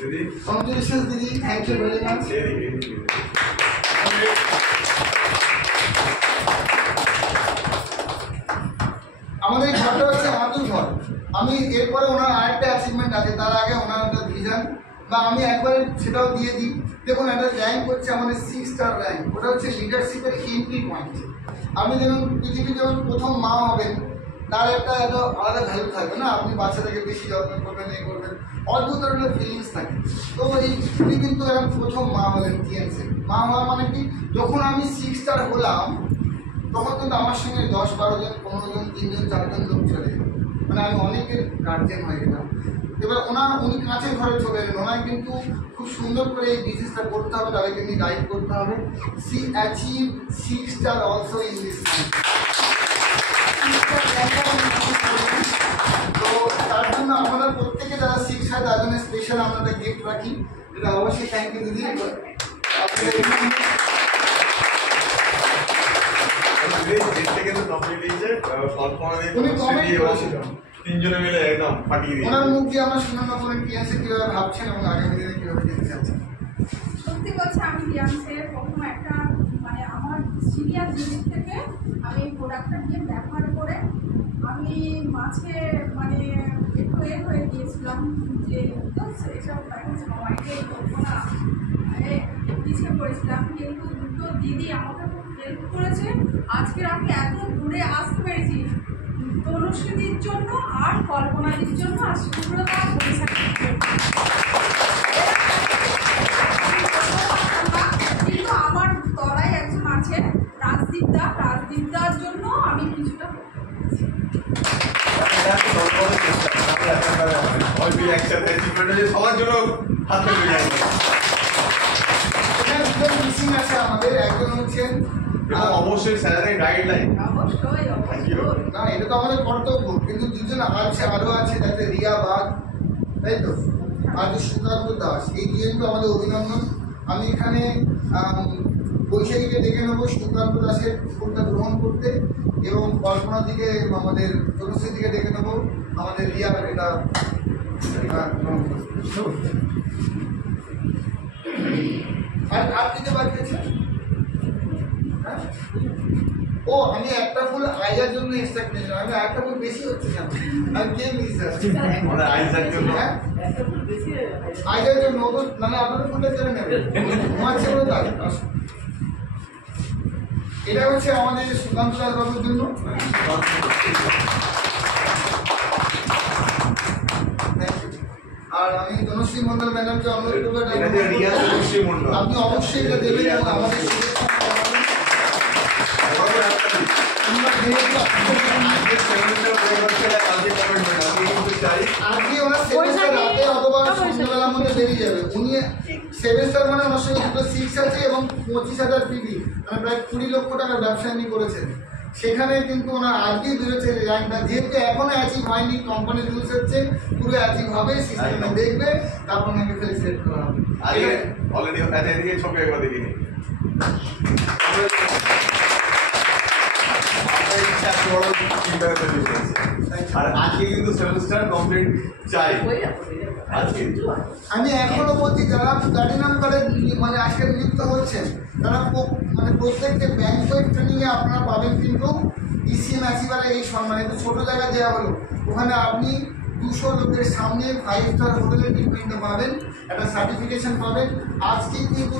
Congratulations, Didi. Thank you very much. আমাদের ঘরটা হচ্ছে আমাদের ঘর। আমি এরপরে ওনার আরেকটা অ্যাচিভমেন্ট আছে, তার আগে ওনার একটা ভিশন বা আমি একবারে সেটাও দিয়ে দিই। দেখুন একটা র্যাঙ্ক হচ্ছে আমাদের 6 স্টার র্যাঙ্ক, ওটা হচ্ছে লিডারশিপের এন্ট্রি পয়েন্ট। আপনি দেখুন পৃথিবীতে যখন প্রথম মা হবেন তার একটা আলাদা ভ্যালু থাকবে না, আপনি বাচ্চাটাকে বেশি যত্ন করবেন, এই করবেন, অদ্ভুত ধরনের ফিলিংস থাকে। তো উনি কিন্তু এখন প্রথম মা হলেন টিএনসি। মা হওয়া মানে কি, যখন আমি 6 স্টার হলাম তখন কিন্তু আমার সঙ্গে 10-12 জন, 15 জন, 3 জন, 4 জন লোক চলে গেল, মানে আমি অনেকের গার্জেন হয়ে গেলাম। এবার উনি কাছের ঘরে চলে এলেন, ওনার কিন্তু খুব সুন্দর করে এই বিজনেসটা করতে হবে, তাদেরকে নিয়ে গাইড করতে হবে। See achieve 6 star also in this. তো তার জন্য আমরা প্রত্যেকে যারা 6 হয় তার জন্য স্পেশাল আমরা একটা গিফট রাখি, যেটা অবশ্যই থ্যাংক ইউ দিদি। ওনার মুখ দিয়ে আমরা শুনে নেবো টিএনসি কিভাবে ভাবছেন এবং আগামী দিনে কিভাবে যেতে চাচ্ছেন। সত্যি বলছি, আমি টিএনসি প্রথম একটা মানে আমার সিরিয়াস জিনিস থেকে আমি প্রোডাক্টটা নিয়ে ব্যবহার করে আমি মাঝে মানে একটু হয়ে গিয়েছিলাম যে এসব সবাইকে করবো না, পিছিয়ে পড়েছিলাম। কিন্তু দুটো দিদি আমাকে খুব হেল্প করেছে, আজকে আমি এত দূরে আসতে পেরেছি তনুশ্রীদির জন্য আর কল্পনাদির জন্য আর শুভ্রতা কিন্তু আমার তলায় একজন আছে রাজদীপদার জন্য আমি কিছুটা সবার জন্য আমাদের একজন হচ্ছেন অবশ্যই স্যালারি গাইডলাইন, না এটা তো আমাদের কর্তব্য, কিন্তু দুজন আছে, আরো আছে, যাতে রিয়া বাগ, তাই তো, আর সুকান্ত দাস, এই দুজনকে আমাদের অভিনন্দন। আমি এখানে বৈশাখীকে ডেকে নেবো সুকান্ত দাসের ফুলটা গ্রহণ করতে, এবং কল্পনার দিকে আমাদের তনুশ্রীর দিকে ডেকে নেবো আমাদের রিয়ার এটা গ্রহণ করতে। আর দিতে পারতেছে। ও আমি একটা ফুল আইজার জন্য এক্সট্রাক্ট নিয়েছিলাম, আমি একটা ফুল বেশি হচ্ছে কেন, আমি কে মিস আছে আইজার জন্য, হ্যাঁ আইজার জন্য মানে আপনাদের ফুলটা জেনে নেবেন আমার ছিল তাই। এটা হচ্ছে আমাদের সুকান্ত দাস বাবুর জন্য। আর আমি তনুশ্রী মন্ডল ম্যাডামকে অনুরোধ করবো আপনি অবশ্যই এটা দেবেন এবং আমাদের আজকে ওনার সেমিস্টার রাতে অথবা সন্ধ্যাবেলার মধ্যে বেরিয়ে যাবে। উনি সেমিস্টার মানে ওনার সঙ্গে দুটো 6 আছে এবং 25,000 পিবি, মানে প্রায় 20 লক্ষ টাকার ব্যবসা উনি করেছেন। সেখানে কিন্তু ওনার আজকেই বেরোচ্ছে র্যাঙ্কটা, যেহেতু এখনো অ্যাচিভ হয়নি, কোম্পানির রুলস হচ্ছে পুরো অ্যাচিভ হবে, সিস্টেমে দেখবে, তারপর ওনাকে ফেলিসিটেট করা হবে। অলরেডি এদিকে ছবি একবার দেখিনি। আর আজকে কিন্তু সেমিস্টার কমপ্লিট চাই। আমি এখনো বলছি যারা প্ল্যাটিনাম কার্ডে মানে আজকে নিযুক্ত হচ্ছেন তারা মানে প্রত্যেককে ব্যাংকুয়েট ট্রেনিংয়ে আপনারা পাবেন কিন্তু ইসিএম অ্যাচিভারের এই সম্মান। একটু ছোটো জায়গা দেওয়া হলো, ওখানে আপনি 200 লোকের সামনে 5 স্টার হোটেলের ট্রিটমেন্টটা পাবেন, একটা সার্টিফিকেশন পাবেন। আজকে কিন্তু